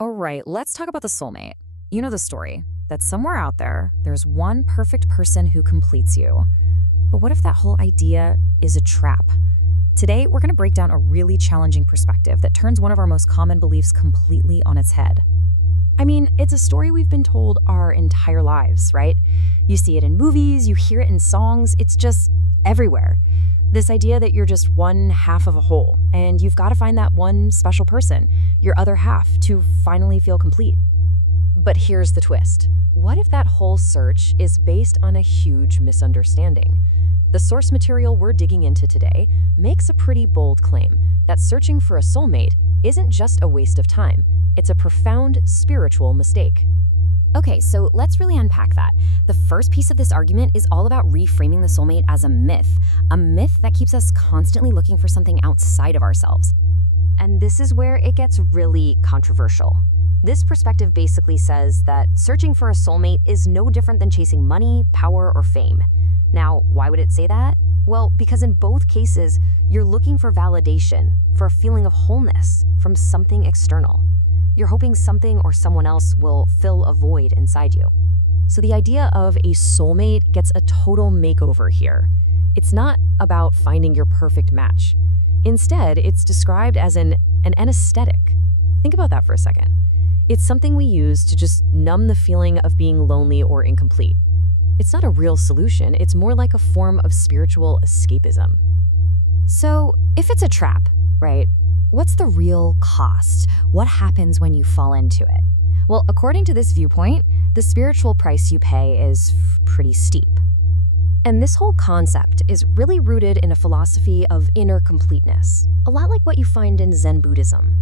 All right, let's talk about the soulmate. You know the story that somewhere out there, there's one perfect person who completes you. But what if that whole idea is a trap? Today, we're going to break down a really challenging perspective that turns one of our most common beliefs completely on its head. I mean, it's a story we've been told our entire lives, right? You see it in movies, you hear it in songs, it's just everywhere. This idea that you're just one half of a whole, and you've got to find that one special person, your other half, to finally feel complete. But here's the twist. What if that whole search is based on a huge misunderstanding? The source material we're digging into today makes a pretty bold claim that searching for a soulmate isn't just a waste of time, it's a profound spiritual mistake. Okay, so let's really unpack that. The first piece of this argument is all about reframing the soulmate as a myth that keeps us constantly looking for something outside of ourselves. And this is where it gets really controversial. This perspective basically says that searching for a soulmate is no different than chasing money, power, or fame. Now, why would it say that? Well, because in both cases, you're looking for validation, for a feeling of wholeness from something external. You're hoping something or someone else will fill a void inside you. So the idea of a soulmate gets a total makeover here. It's not about finding your perfect match. Instead, it's described as an anesthetic. Think about that for a second. It's something we use to just numb the feeling of being lonely or incomplete. It's not a real solution, it's more like a form of spiritual escapism. So, if it's a trap, right, what's the real cost? What happens when you fall into it? Well, according to this viewpoint, the spiritual price you pay is pretty steep. And this whole concept is really rooted in a philosophy of inner completeness, a lot like what you find in Zen Buddhism.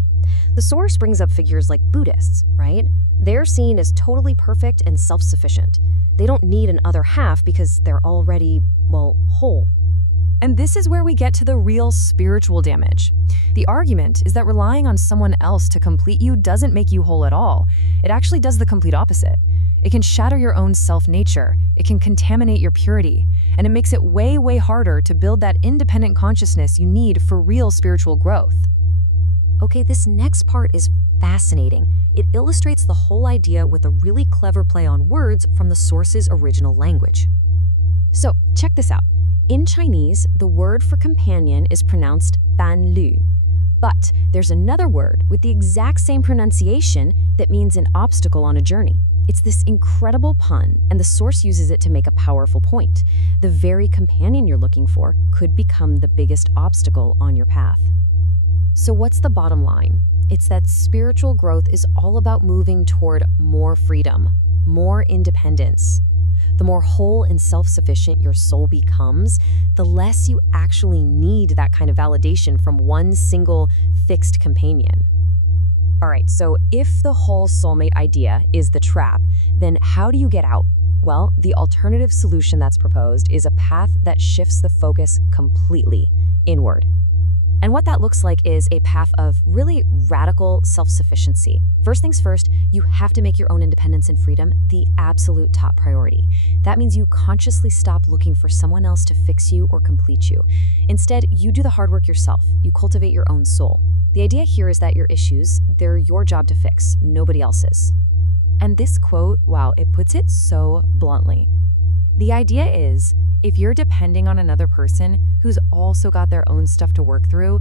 The source brings up figures like Buddhists, right? They're seen as totally perfect and self-sufficient. They don't need an other half because they're already, well, whole. And this is where we get to the real spiritual damage. The argument is that relying on someone else to complete you doesn't make you whole at all. It actually does the complete opposite. It can shatter your own self-nature, it can contaminate your purity, and it makes it way, way harder to build that independent consciousness you need for real spiritual growth. Okay, this next part is fascinating. It illustrates the whole idea with a really clever play on words from the source's original language. So, check this out. In Chinese, the word for companion is pronounced ban lu. But there's another word with the exact same pronunciation that means an obstacle on a journey. It's this incredible pun, and the source uses it to make a powerful point. The very companion you're looking for could become the biggest obstacle on your path. So what's the bottom line? It's that spiritual growth is all about moving toward more freedom, more independence. The more whole and self-sufficient your soul becomes, the less you actually need that kind of validation from one single fixed companion. All right, so if the whole soulmate idea is the trap, then how do you get out? Well, the alternative solution that's proposed is a path that shifts the focus completely inward. And what that looks like is a path of really radical self-sufficiency. First things first, you have to make your own independence and freedom the absolute top priority. That means you consciously stop looking for someone else to fix you or complete you. Instead, you do the hard work yourself. You cultivate your own soul. The idea here is that your issues, they're your job to fix, nobody else's. And this quote, wow, it puts it so bluntly. The idea is, if you're depending on another person who's also got their own stuff to work through,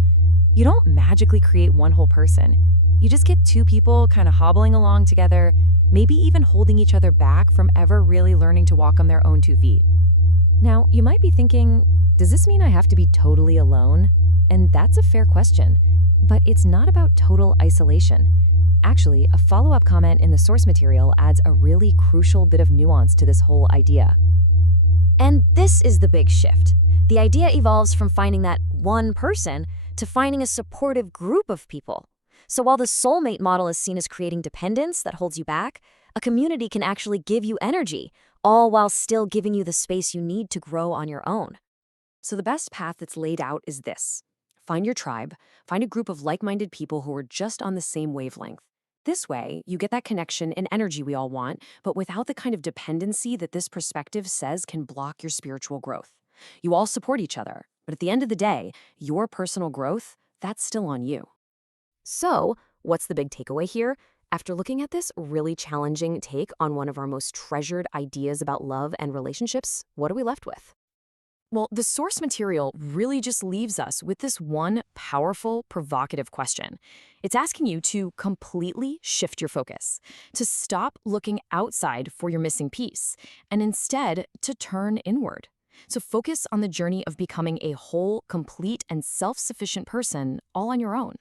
you don't magically create one whole person. You just get two people kind of hobbling along together, maybe even holding each other back from ever really learning to walk on their own 2 feet. Now, you might be thinking, does this mean I have to be totally alone? And that's a fair question, but it's not about total isolation. Actually, a follow-up comment in the source material adds a really crucial bit of nuance to this whole idea. And this is the big shift. The idea evolves from finding that one person to finding a supportive group of people. So while the soulmate model is seen as creating dependence that holds you back, a community can actually give you energy, all while still giving you the space you need to grow on your own. So the best path that's laid out is this. Find your tribe, find a group of like-minded people who are just on the same wavelength. This way, you get that connection and energy we all want, but without the kind of dependency that this perspective says can block your spiritual growth. You all support each other, but at the end of the day, your personal growth, that's still on you. So, what's the big takeaway here? After looking at this really challenging take on one of our most treasured ideas about love and relationships, what are we left with? Well, the source material really just leaves us with this one powerful, provocative question. It's asking you to completely shift your focus, to stop looking outside for your missing piece, and instead to turn inward. So focus on the journey of becoming a whole, complete, and self-sufficient person all on your own.